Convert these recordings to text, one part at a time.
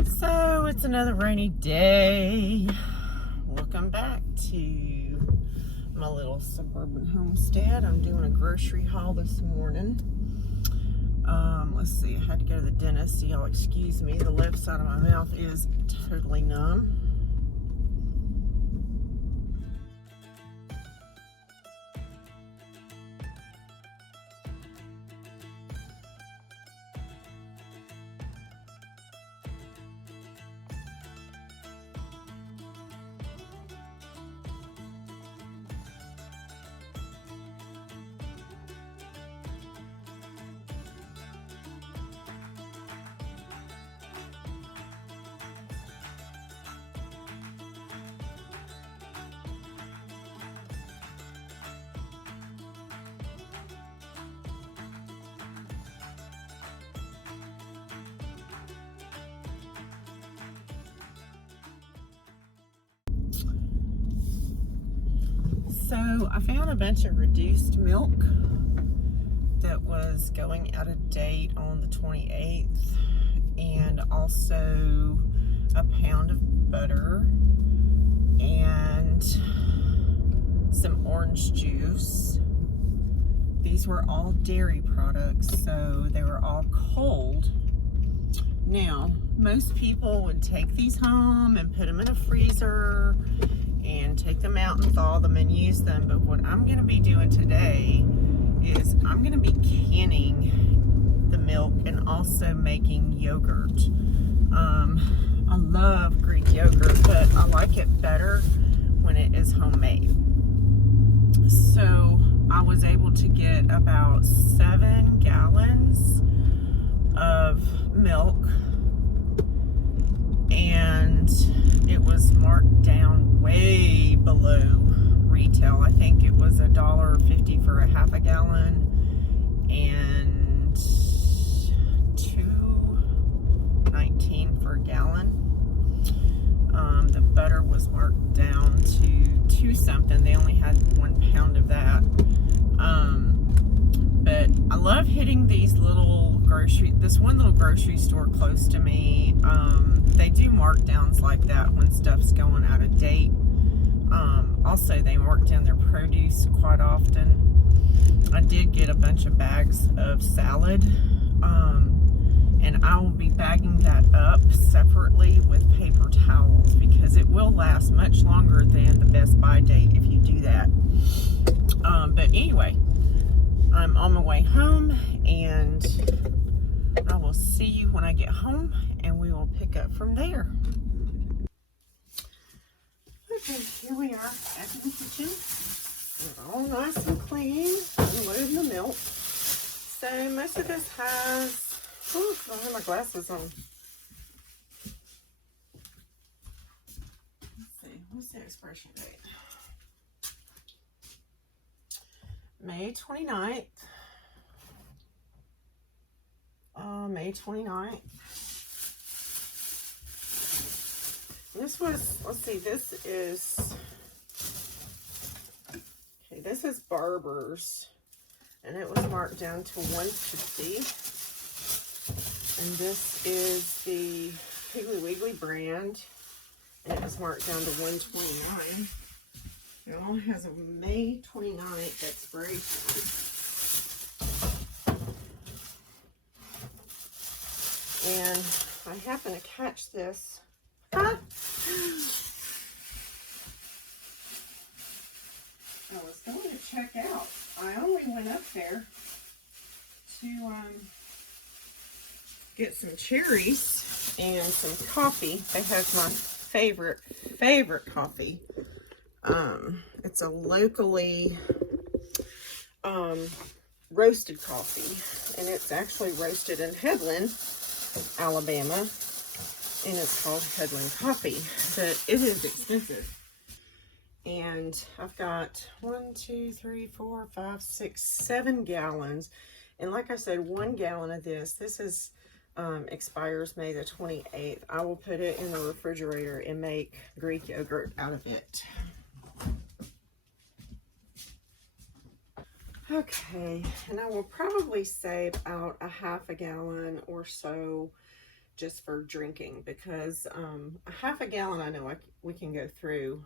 So it's another rainy day. Welcome back to my little suburban homestead. I'm doing a grocery haul this morning. Let's see, I had to go to the dentist, so y'all excuse me. The left side of my mouth is totally numb. So I found a bunch of reduced milk that was going out of date on the 28th, and also a pound of butter and some orange juice. These were all dairy products, so they were all cold. Now, most people would take these home and put them in a freezer and take them out and thaw them and use them, but what I'm going to be doing today is I'm going to be canning the milk and also making yogurt. I love Greek yogurt, but I like it better when it is homemade. So I was able to get about 7 gallons of milk, and it was marked down way below retail. I think it was $1.50 for a half a gallon and $2.19 for a gallon. The butter was marked down to 2 something. They only had 1 pound of that. But I love hitting this one little grocery store close to me. They do markdowns like that when stuff's going out of date. Also, they mark down their produce quite often. I did get a bunch of bags of salad, and I will be bagging that up separately with paper towels because it will last much longer than the Best Buy date if you do that. But anyway, I'm on my way home, and I will see you when I get home, and we will pick up from there. Okay, here we are back in the kitchen. We're all nice and clean, unloading the milk. So most of this has, I don't have my glasses on. Let's see, what's the expiration date? May 29th. May 29th. This was, let's see, this is Barber's, and it was marked down to $1.50. And this is the Piggly Wiggly brand, and it was marked down to $1.29. It only has a May 29th expiration. And I happened to catch this. I was going to check out. I only went up there to get some cherries and some coffee. They have my favorite coffee. It's a locally roasted coffee, and it's actually roasted in Headland, Alabama, and it's called Headland Coffee, but it is expensive. And I've got 7 gallons, and like I said, 1 gallon of this is expires May the 28th. I will put it in the refrigerator and make Greek yogurt out of it. Okay, and I will probably save out a half a gallon or so just for drinking, because a half a gallon I know we can go through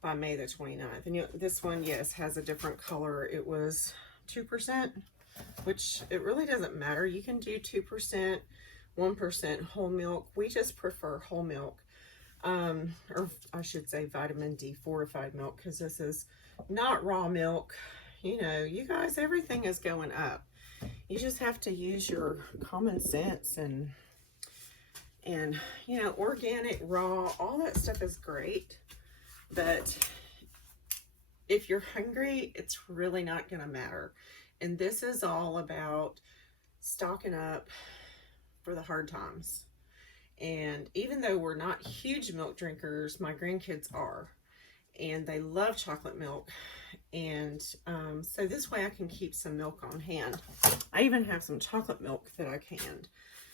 by May the 29th. And this one, yes, has a different color. It was 2%, which it really doesn't matter. You can do 2%, 1% whole milk. We just prefer whole milk, or I should say vitamin D fortified milk, because this is not raw milk. You know, you guys, everything is going up. You just have to use your common sense, and you know, organic, raw, all that stuff is great. But if you're hungry, it's really not going to matter. And this is all about stocking up for the hard times. And even though we're not huge milk drinkers, my grandkids are. And they love chocolate milk. And so this way I can keep some milk on hand. I even have some chocolate milk that I canned.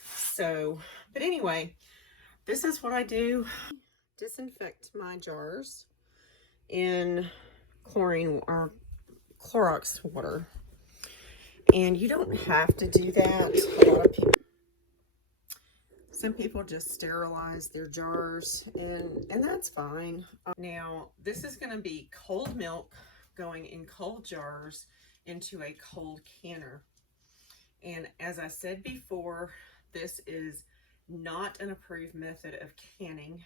So, but anyway, this is what I do. Disinfect my jars in chlorine or Clorox water. And you don't have to do that. A lot of people, some people just sterilize their jars, and that's fine. Now, this is going to be cold milk going in cold jars into a cold canner. And as I said before, this is not an approved method of canning,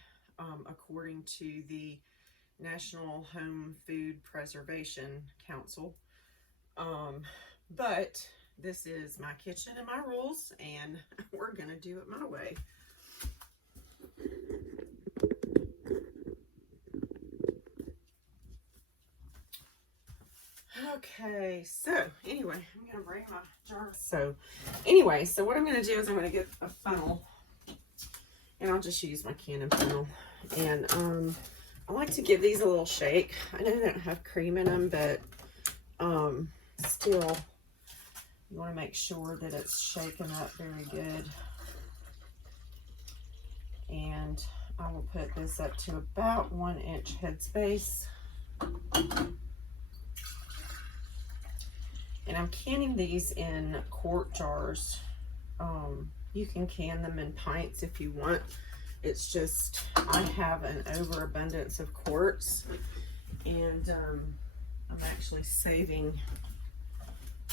according to the National Home Food Preservation Council. But this is my kitchen and my rules, and we're gonna do it my way. Okay, so anyway, I'm gonna bring my jar. So anyway, so what I'm gonna do is I'm gonna get a funnel, and I'll just use my Canon funnel. And I like to give these a little shake. I know they don't have cream in them, but still, you want to make sure that it's shaken up very good. And I will put this up to about 1 inch headspace. And I'm canning these in quart jars. You can can them in pints if you want. It's just, I have an overabundance of quarts, and I'm actually saving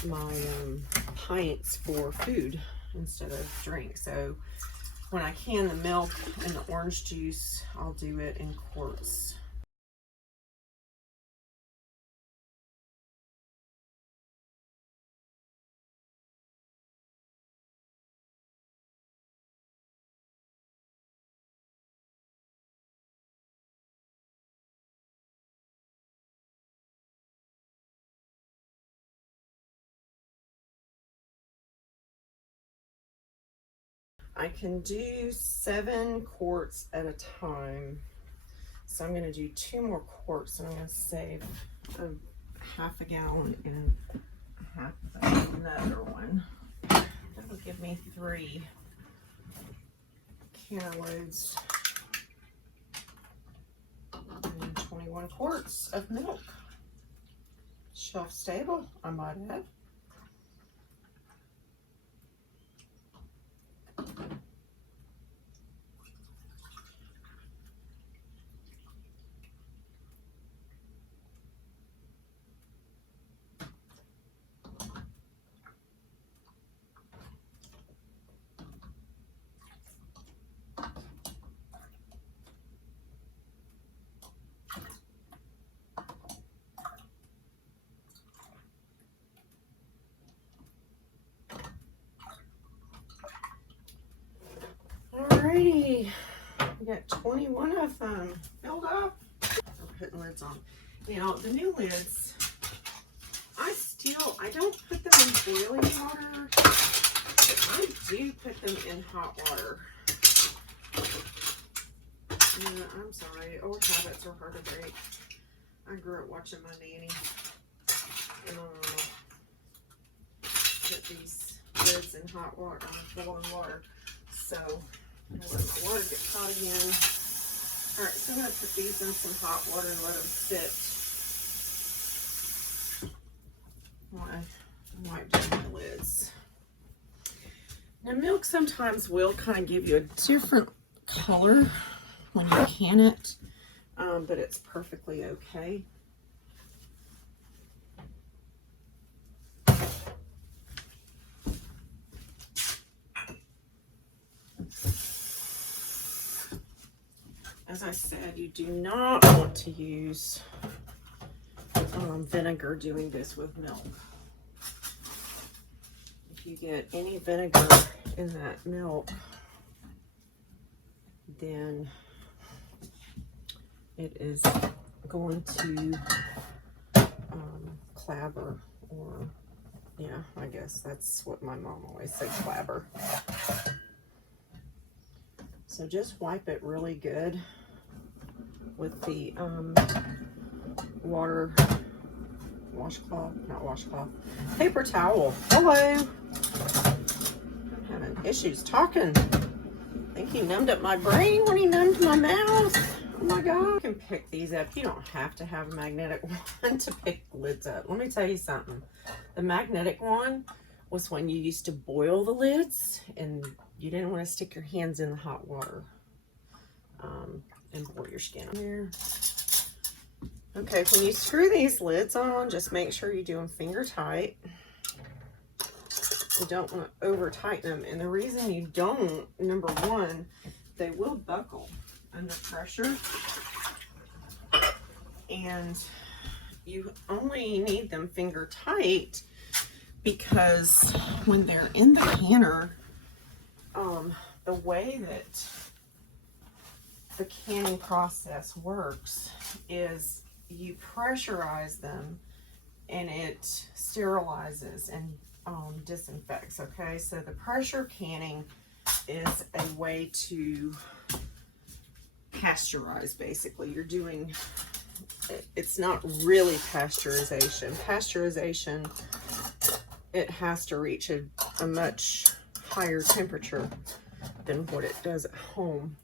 my pints for food instead of drink. So when I can the milk and the orange juice, I'll do it in quarts. I can do 7 quarts at a time. So I'm going to do 2 more quarts, and I'm going to save a half a gallon and half another one. That'll give me 3 can loads and 21 quarts of milk. Shelf stable, I might add. Alrighty, we got 21 of them filled up. We're putting lids on. Now, the new lids, I don't put them in boiling water, but I do put them in hot water. Yeah, I'm sorry, old habits are hard to break. I grew up watching my nanny put these lids in hot water, boiling water. So I'm gonna let the water get hot again. All right, so I'm gonna put these in some hot water and let them sit. I wipe down my lids. Now milk sometimes will kind of give you a different color when you can it, but it's perfectly okay. As I said, you do not want to use vinegar doing this with milk. If you get any vinegar in that milk, then it is going to clabber, or yeah, I guess that's what my mom always said, clabber. So just wipe it really good with the paper towel. Hello. I'm having issues talking. I think he numbed up my brain when he numbed my mouth. Oh my God. You can pick these up. You don't have to have a magnetic one to pick the lids up. Let me tell you something. The magnetic one was when you used to boil the lids and you didn't want to stick your hands in the hot water and bore your skin there. Okay, when you screw these lids on, just make sure you do them finger tight. You don't want to over tighten them. And the reason you don't, number one, they will buckle under pressure. And you only need them finger tight because when they're in the canner, the way that the canning process works is you pressurize them and it sterilizes and disinfects. Okay, so the pressure canning is a way to pasteurize. Basically, you're doing, it's not really pasteurization. Pasteurization, it has to reach a much higher temperature than what it does at home.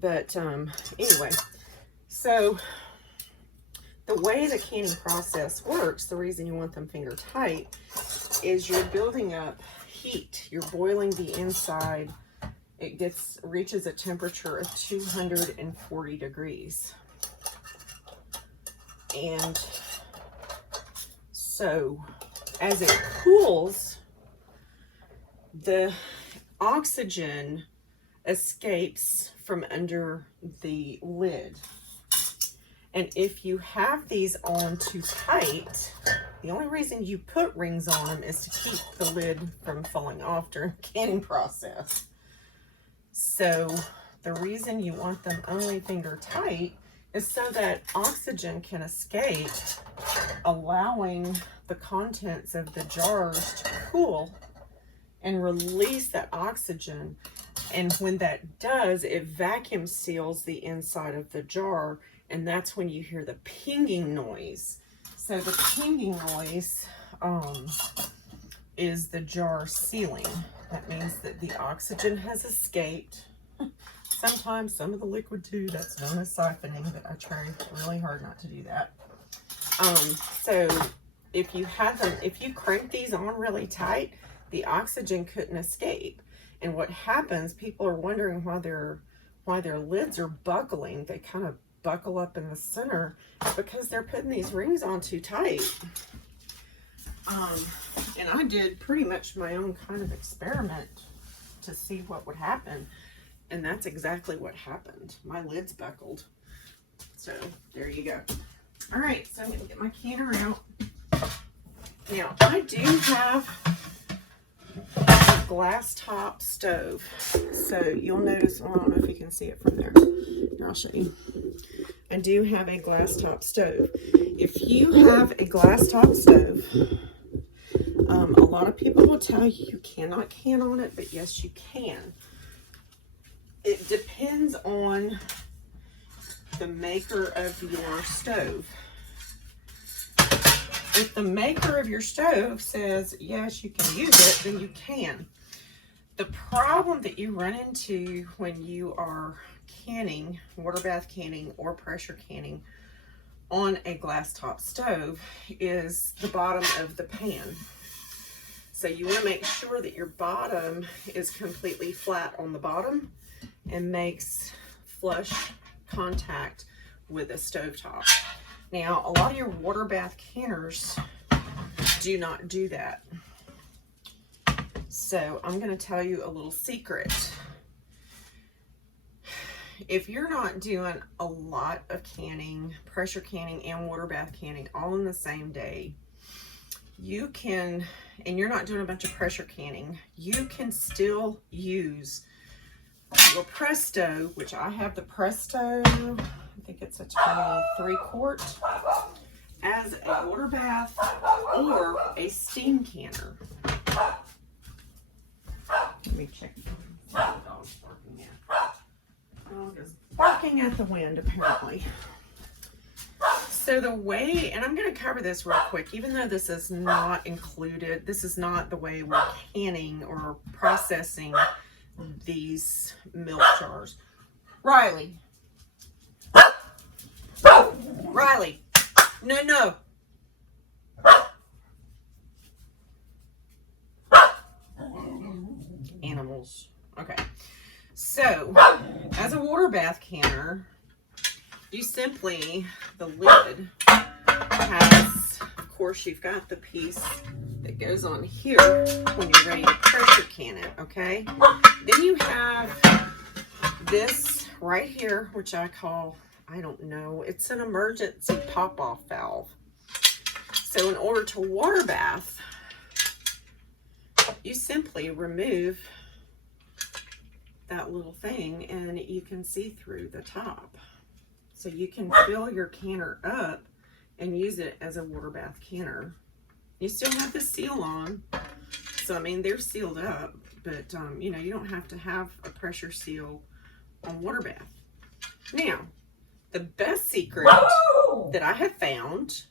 But anyway, so the way the canning process works, the reason you want them finger tight is you're building up heat. You're boiling the inside. It reaches a temperature of 240 degrees. And so as it cools, the oxygen escapes from under the lid. And if you have these on too tight, the only reason you put rings on them is to keep the lid from falling off during the canning process. So the reason you want them only finger tight is so that oxygen can escape, allowing the contents of the jars to cool and release that oxygen. And when that does, it vacuum seals the inside of the jar, and that's when you hear the pinging noise. So the pinging noise is the jar sealing. That means that the oxygen has escaped. Sometimes some of the liquid too, that's known as siphoning, but I try really hard not to do that. So if you crank these on really tight, the oxygen couldn't escape. And what happens, people are wondering why their lids are buckling. They kind of buckle up in the center because they're putting these rings on too tight. And I did pretty much my own kind of experiment to see what would happen. And that's exactly what happened. My lids buckled. So there you go. All right, so I'm gonna get my canner out. Now I do have a glass top stove. So you'll notice, well, I don't know if you can see it from there. Here, I'll show you. I do have a glass top stove. If you have a glass top stove, a lot of people will tell you you cannot can on it, but yes, you can. It depends on the maker of your stove. If the maker of your stove says, yes, you can use it, then you can. The problem that you run into when you are canning, water bath canning or pressure canning on a glass top stove is the bottom of the pan. So you want to make sure that your bottom is completely flat on the bottom and makes flush contact with the stovetop. Now, a lot of your water bath canners do not do that. So I'm going to tell you a little secret. If you're not doing a lot of canning, pressure canning and water bath canning all in the same day, you can, and you're not doing a bunch of pressure canning, you can still use your Presto, which I have the Presto, I think it's a 23 quart, as a water bath or a steam canner. Let me check. The dog's barking at. The dog is barking at the wind, apparently. So the way, and I'm going to cover this real quick, even though this is not included, this is not the way we're canning or processing these milk jars. Riley. Riley. No. Animals. Okay. So, as a water bath canner, you simply, the lid has, of course, you've got the piece that goes on here when you're ready to pressure can it, okay? Then you have this right here, which I call, I don't know, it's an emergency pop-off valve. So in order to water bath, you simply remove that little thing and you can see through the top. So you can fill your canner up and use it as a water bath canner. You still have the seal on. So, I mean, they're sealed up, but, you know, you don't have to have a pressure seal on water bath. Now, the best secret that I have found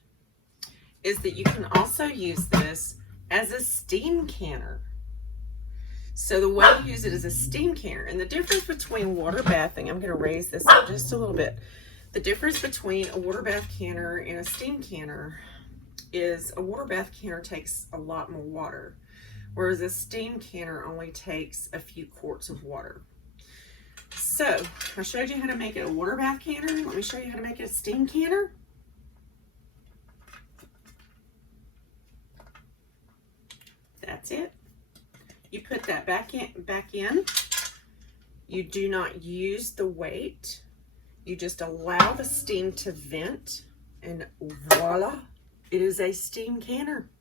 is that you can also use this as a steam canner. So the way you use it as a steam canner, and the difference between water bathing, I'm going to raise this up just a little bit. The difference between a water bath canner and a steam canner is a water bath canner takes a lot more water, whereas a steam canner only takes a few quarts of water. So I showed you how to make it a water bath canner. Let me show you how to make it a steam canner. That's it. You put that back in. You do not use the weight. You just allow the steam to vent, and voila, it is a steam canner.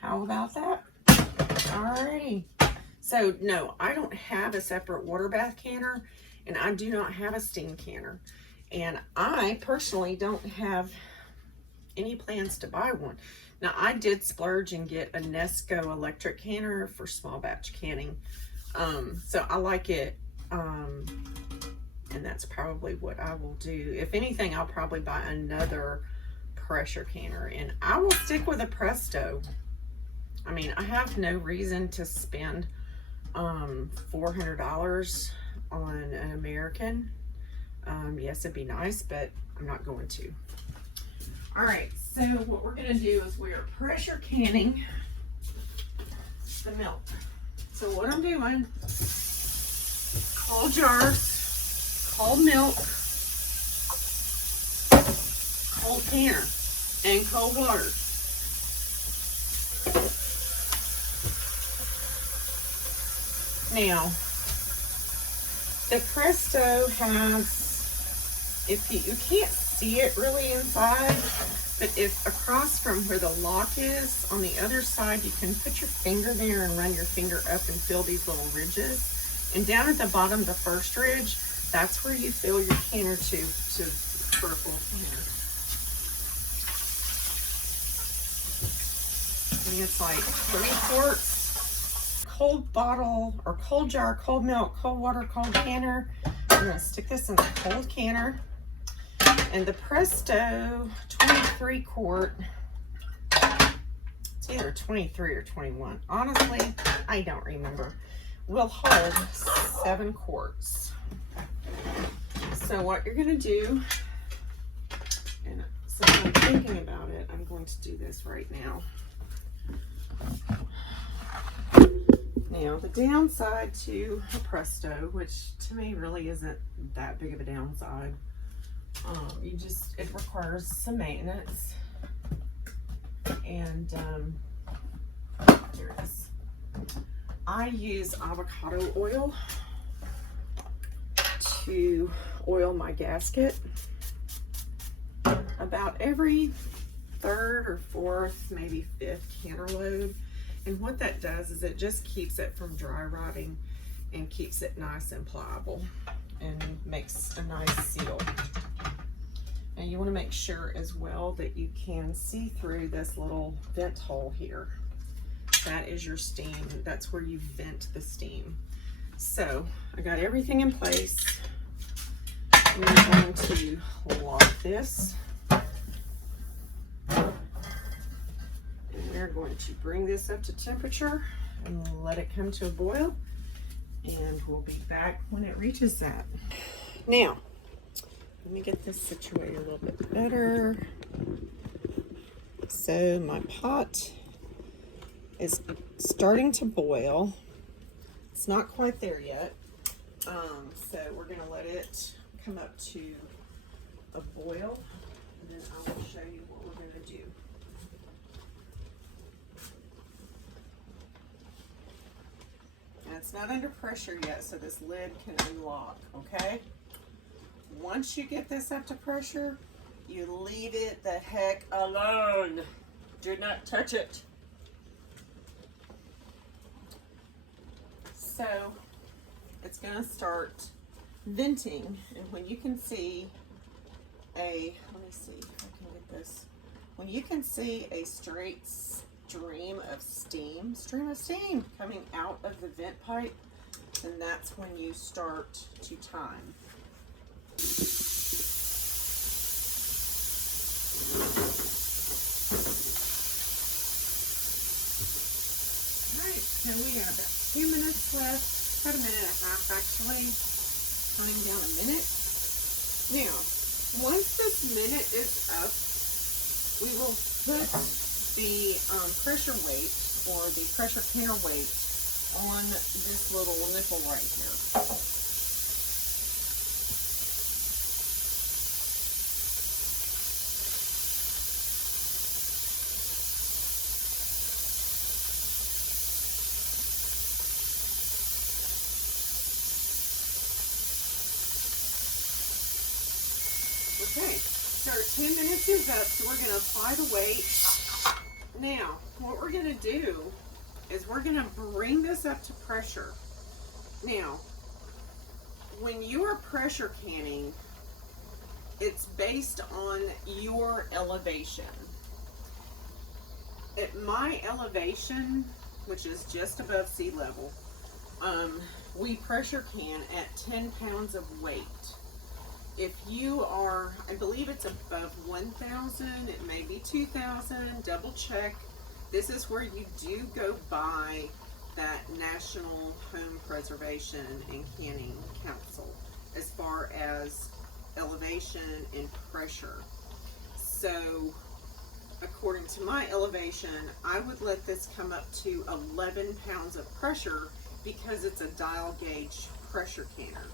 How about that? Alrighty. So no, I don't have a separate water bath canner, and I do not have a steam canner. And I personally don't have any plans to buy one. Now, I did splurge and get a Nesco electric canner for small batch canning. So I like it. And that's probably what I will do. If anything, I'll probably buy another pressure canner, and I will stick with a Presto. I mean, I have no reason to spend $400 on an American. Yes, it'd be nice, but I'm not going to. All right, so what we're gonna do is we are pressure canning the milk. So what I'm doing, cold jars, cold milk, cold canner, and cold water. Now, the Presto has, if you can't see it really inside, but if across from where the lock is, on the other side, you can put your finger there and run your finger up and feel these little ridges. And down at the bottom, the first ridge, that's where you fill your canner for a full canner. I think it's like 3 quarts, cold bottle or cold jar, cold milk, cold water, cold canner. I'm gonna stick this in the cold canner. And the Presto 23 quart, it's either 23 or 21. Honestly, I don't remember. Will hold 7 quarts. So what you're gonna do, and since I'm thinking about it, I'm going to do this right now. Now, the downside to a Presto, which to me really isn't that big of a downside, it requires some maintenance. And here it is. I use avocado oil to oil my gasket about every third or fourth, maybe fifth canner load. And what that does is it just keeps it from dry rotting and keeps it nice and pliable and makes a nice seal. And you want to make sure as well that you can see through this little vent hole here. That is your steam. That's where you vent the steam. So I got everything in place. We're going to lock this. We're going to bring this up to temperature and let it come to a boil, and we'll be back when it reaches that. Now, let me get this situated a little bit better. So my pot is starting to boil. It's not quite there yet. So we're gonna let it come up to a boil, and then I will show you what we're gonna do. And it's not under pressure yet, so this lid can unlock, okay? Once you get this up to pressure, you leave it the heck alone. Do not touch it. So it's gonna start venting, and when you can see let me see if I can get this. When you can see a straight stream of steam coming out of the vent pipe, then that's when you start to time. Alright, so we got about 2 minutes left, about a minute and a half actually, counting down a minute. Now, once this minute is up, we will put the pressure weight, or the pressure canner weight, on this little nipple right here. Okay, so our 10 minutes is up, so we're going to apply the weight. Now, what we're going to do is we're going to bring this up to pressure. Now, when you are pressure canning, it's based on your elevation. At my elevation, which is just above sea level, we pressure can at 10 pounds of weight. If you are, I believe it's above 1,000, it may be 2,000, double check. This is where you do go by that National Home Preservation and Canning Council as far as elevation and pressure. So according to my elevation, I would let this come up to 11 pounds of pressure because it's a dial gauge pressure canner.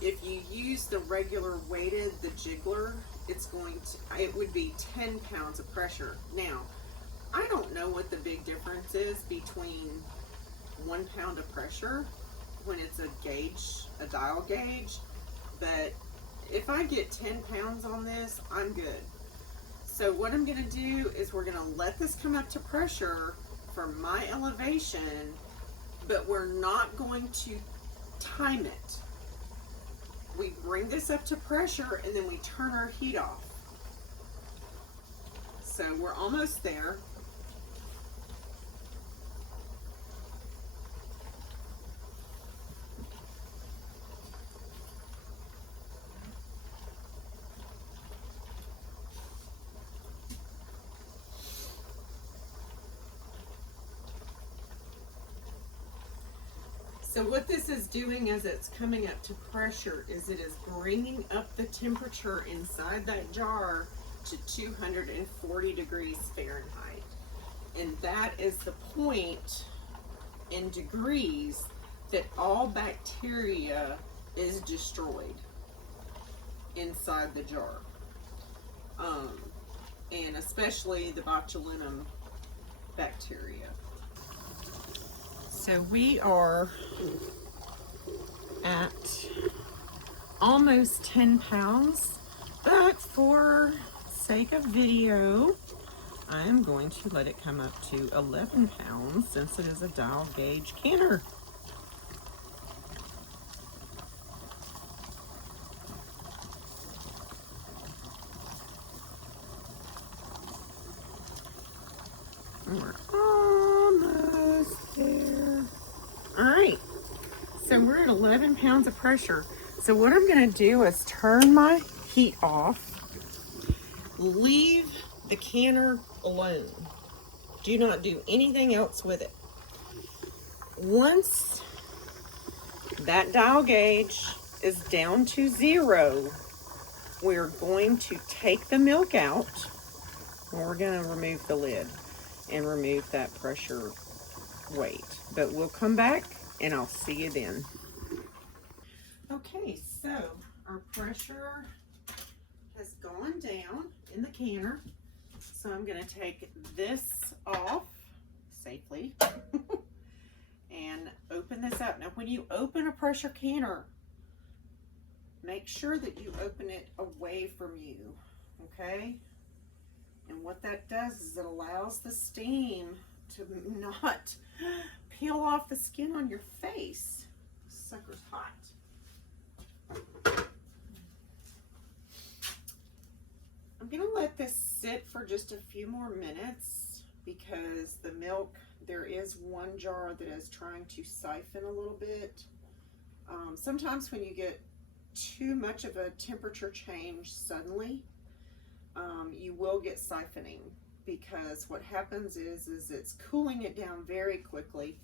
If you use the regular weighted, the jiggler, it would be 10 pounds of pressure. Now, I don't know what the big difference is between 1 pound of pressure when it's a dial gauge, but if I get 10 pounds on this, I'm good. So what I'm gonna do is we're gonna let this come up to pressure for my elevation, but we're not going to time it. We bring this up to pressure and then we turn our heat off. So we're almost there. So what this is doing as it's coming up to pressure is it is bringing up the temperature inside that jar to 240 degrees Fahrenheit. And that is the point in degrees that all bacteria is destroyed inside the jar. And especially the botulinum bacteria. So we are at almost 10 pounds, but for sake of video, I'm going to let it come up to 11 pounds since it is a dial gauge canner. We're almost there. All right, so we're at 11 pounds of pressure. So what I'm gonna do is turn my heat off, leave the canner alone. Do not do anything else with it. Once that dial gauge is down to 0, we're going to take the milk out, and we're gonna remove the lid and remove that pressure weight. But we'll come back and I'll see you then. Okay, so our pressure has gone down in the canner. So I'm gonna take this off safely and open this up. Now when you open a pressure canner, make sure that you open it away from you, okay? And what that does is it allows the steam to not peel off the skin on your face. This sucker's hot. I'm gonna let this sit for just a few more minutes because the milk, there is one jar that is trying to siphon a little bit. Sometimes when you get too much of a temperature change suddenly, you will get siphoning, because what happens is it's cooling it down very quickly,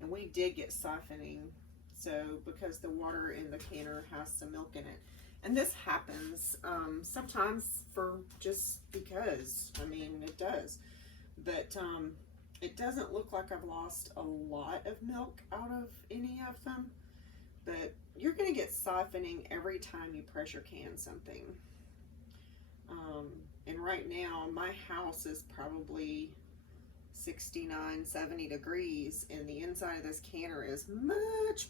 and we did get siphoning. So because the water in the canner has some milk in it, and this happens sometimes for just because, I mean, it does, but it doesn't look like I've lost a lot of milk out of any of them, but you're going to get siphoning every time you pressure can something. And right now my house is probably 69, 70 degrees, and the inside of this canner is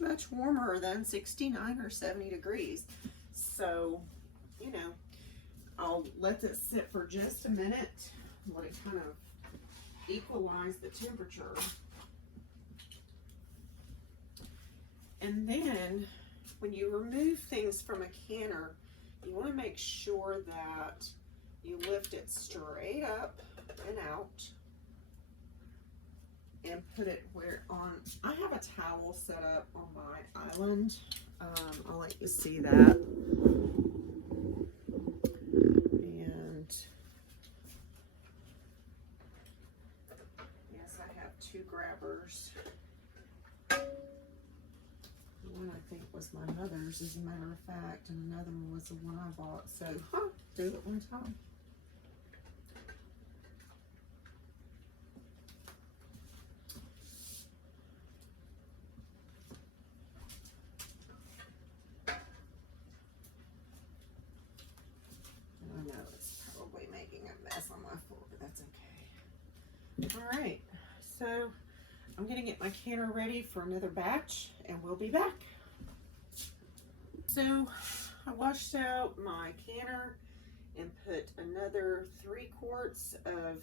much warmer than 69 or 70 degrees. So, you know, I'll let it sit for just a minute, let it kind of equalize the temperature. And then when you remove things from a canner, you want to make sure that you lift it straight up and out and put it where on. I have a towel set up on my island. I'll let you see that. And yes, I have 2 grabbers. One I think was my mother's, as a matter of fact, and another one was the one I bought. So, do it one time. I know it's probably making a mess on my floor, but that's okay. All right, so I'm gonna get my canner ready for another batch, and we'll be back. So I washed out my canner and put another 3 quarts of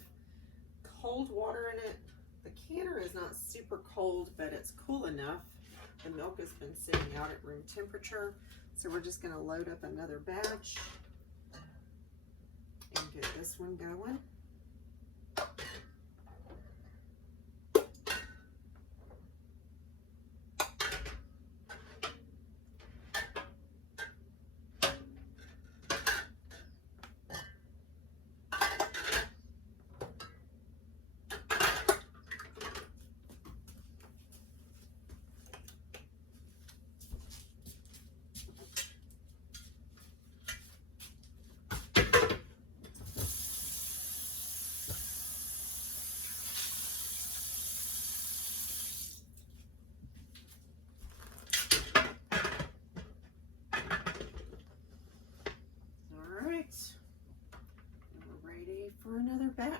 cold water in it. The canner is not super cold, but it's cool enough. The milk has been sitting out at room temperature. So we're just gonna load up another batch and get this one going.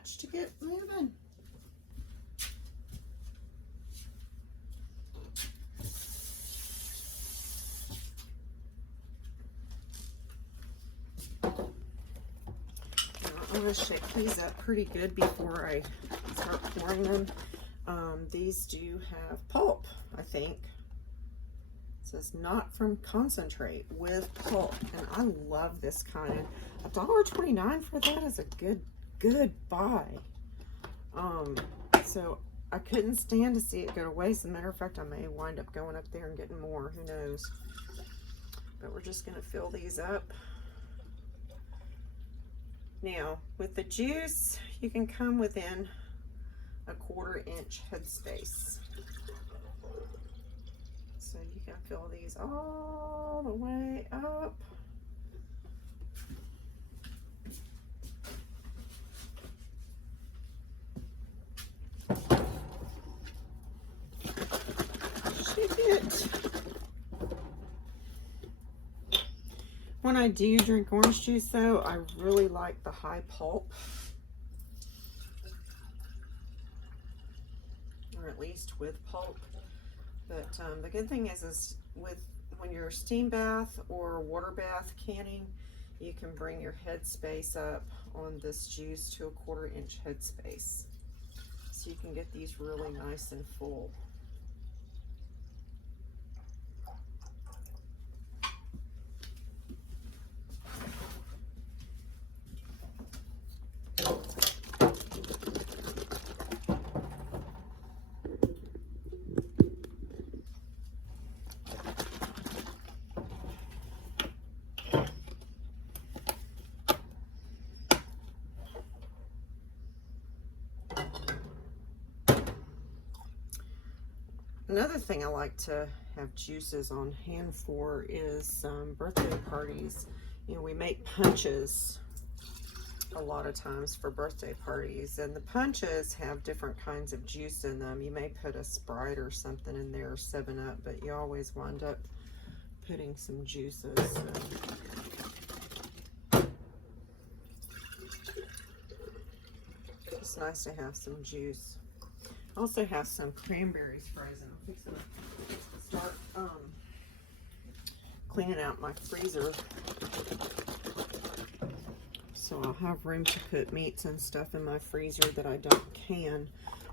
much to get moving. I'm going to shake these up pretty good before I start pouring them. These do have pulp, I think. It says not from concentrate, with pulp, and I love this kind. $1.29 for that is a good buy. So I couldn't stand to see it go to waste. As a matter of fact, I may wind up going up there and getting more, who knows. But we're just going to fill these up. Now, with the juice, you can come within a 1/4 inch headspace. So you can fill these all the way up. Shake it. When I do drink orange juice, though, I really like the high pulp, or at least with pulp. But the good thing is when you're steam bath or water bath canning, you can bring your headspace up on this juice to a 1/4 inch headspace, so you can get these really nice and full. Another thing I like to have juices on hand for is birthday parties. You know, we make punches a lot of times for birthday parties, and the punches have different kinds of juice in them. You may put a Sprite or something in there, or 7-Up, but you always wind up putting some juices. So it's nice to have some juice. I also have some cranberries frozen. I'm fixing to start cleaning out my freezer, so I'll have room to put meats and stuff in my freezer that I don't can.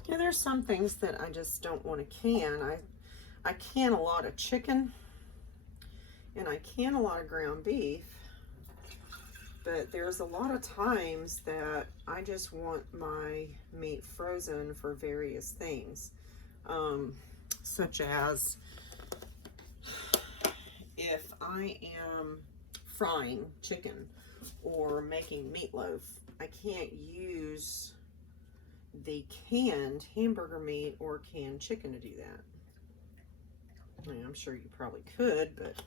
Yeah, there's some things that I just don't want to can. I can a lot of chicken, and I can a lot of ground beef, but there's a lot of times that I just want my meat frozen for various things, such as if I am frying chicken or making meatloaf, I can't use the canned hamburger meat or canned chicken to do that. I mean, I'm sure you probably could, but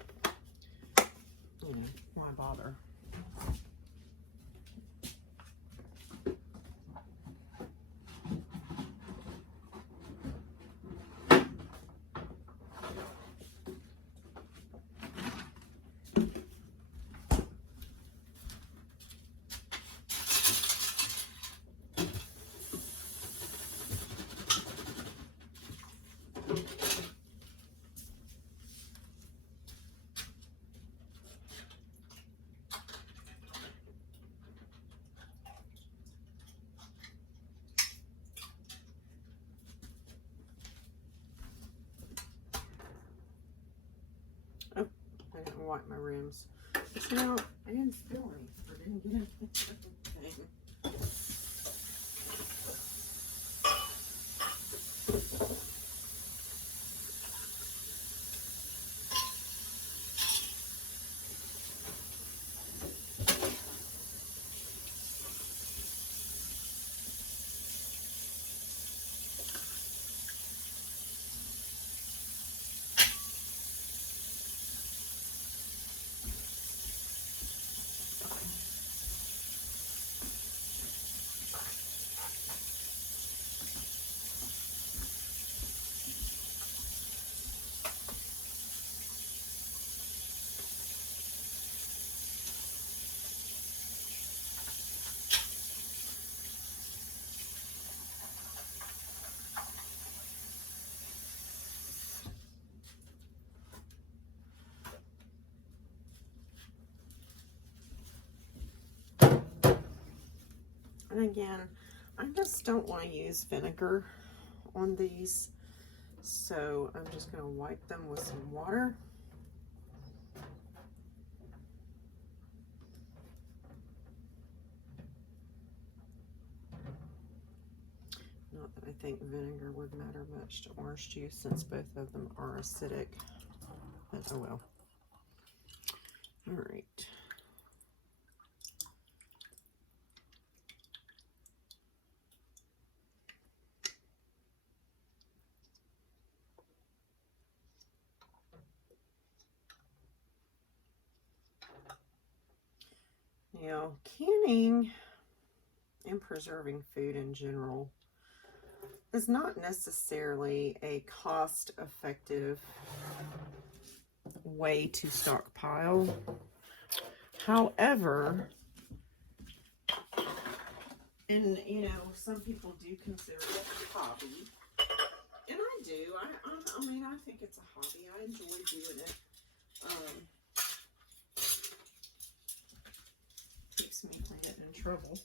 you know, why bother? Oh, I didn't wipe my rims. But you know, I didn't spill any, or didn't get anything. again, I just don't want to use vinegar on these, so I'm just going to wipe them with some water. Not that I think vinegar would matter much to orange juice since both of them are acidic, but oh well. All right. Now, canning and preserving food in general is not necessarily a cost-effective way to stockpile. However, and you know, some people do consider it a hobby, and I do. I mean, I think it's a hobby. I enjoy doing it. Keeps me from getting in trouble.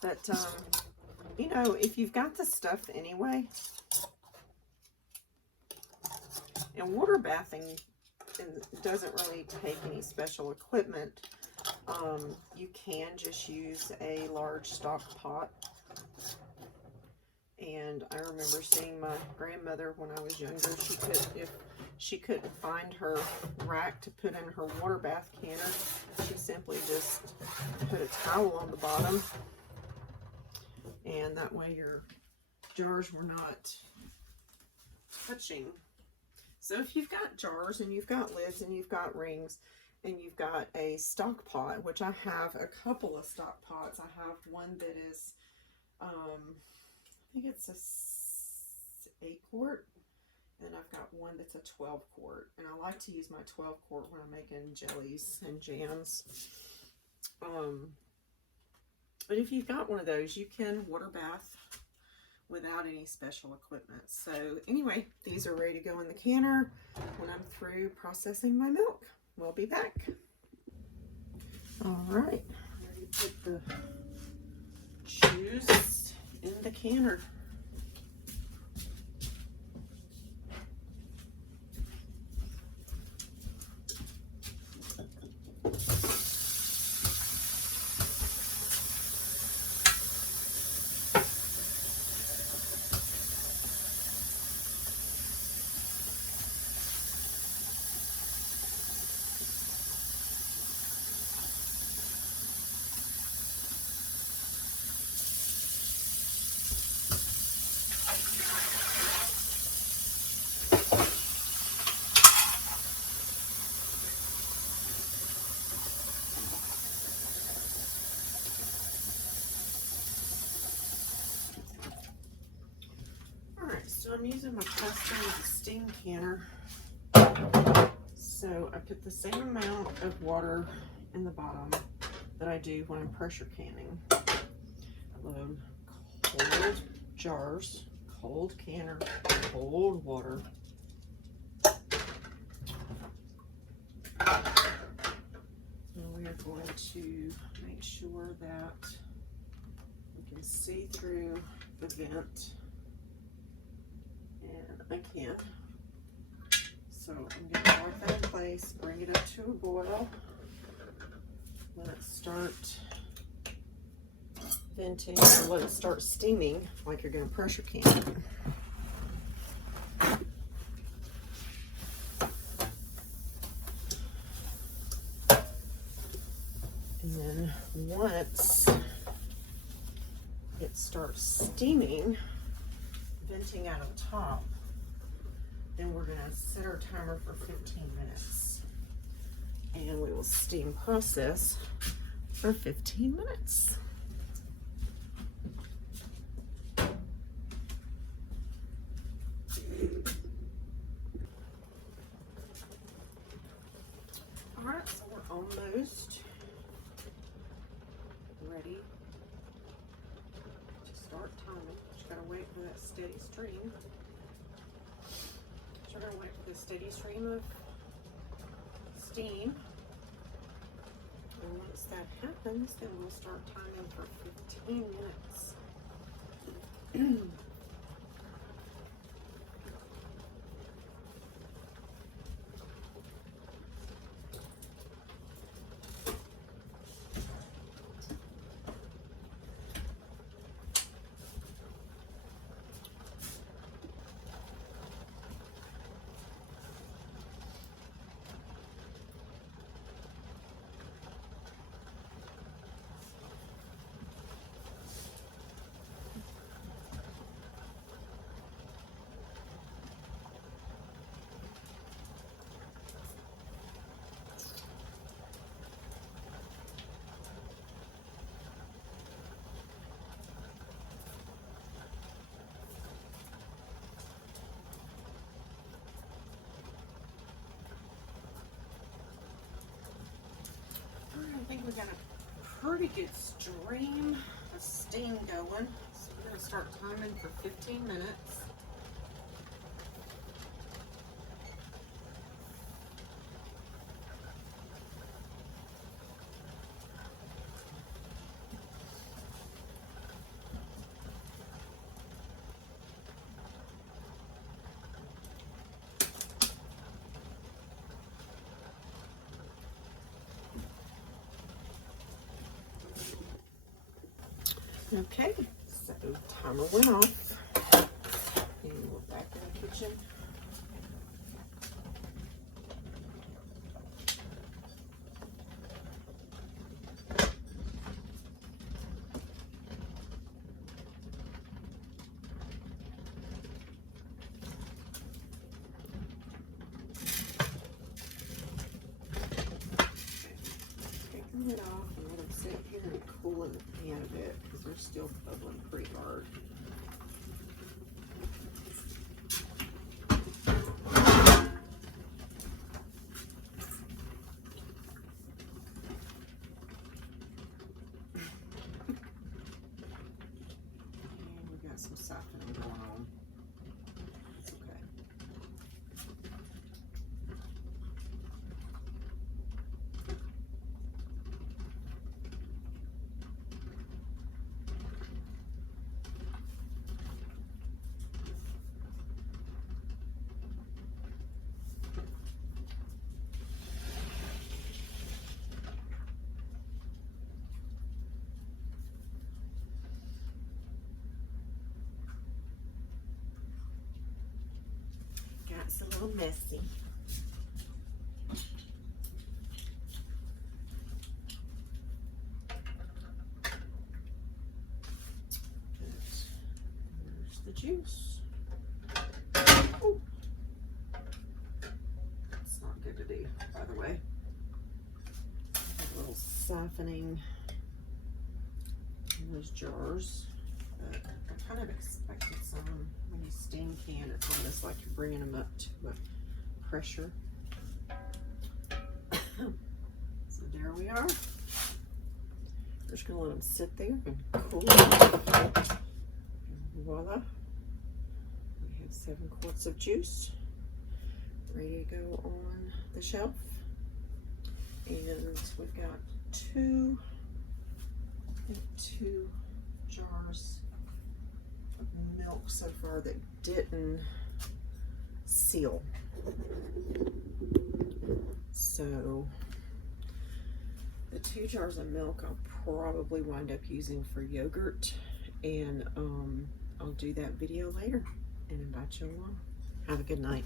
But, you know, if you've got the stuff anyway, and water bathing doesn't really take any special equipment, you can just use a large stock pot. And I remember seeing my grandmother when I was younger, if she couldn't find her rack to put in her water bath canner, she simply just put a towel on the bottom, and that way your jars were not touching. So if you've got jars and you've got lids and you've got rings and you've got a stock pot, which I have a couple of stock pots. I have one that is, I think it's a 8 quart, and I've got one that's a 12 quart. And I like to use my 12 quart when I'm making jellies and jams. But if you've got one of those, you can water bath without any special equipment. So anyway, these are ready to go in the canner when I'm through processing my milk. We'll be back. All right, ready to put the juice in the canner. So I'm using my custom steam canner. So I put the same amount of water in the bottom that I do when I'm pressure canning. Load cold jars, cold canner, cold water. Now we are going to make sure that we can see through the vent. And I can. So I'm going to lock that in place, bring it up to a boil, let it start venting, or let it start steaming like you're going to pressure can. And then once it starts steaming, venting out of the top, then we're going to set our timer for 15 minutes. And we will steam process for 15 minutes. Alright, so we're almost ready to start timing. Just gotta wait for that steady stream. So we're gonna wait for the steady stream of steam. And once that happens, then we'll start timing for 15 minutes. I think we got a pretty good stream of steam going. So we're going to start timing for 15 minutes. Okay, so timer went off, and we're back in the kitchen. Take the lid off and let them sit here and cool in the pan a bit because they're still bubbling pretty hard. And we got some softening going on. It's okay. It's a little messy. There's the juice. Oh. It's not good to do, by the way. A little siphoning in those jars. But I kind of expected some. When you steam can, it's almost like you're bringing them up to a pressure. So there we are. We're just going to let them sit there and cool. And voila. We have 7 quarts of juice ready to go on the shelf. And we've got two jars of milk so far that didn't seal. So the 2 jars of milk I'll probably wind up using for yogurt, and I'll do that video later and invite you along. Have a good night.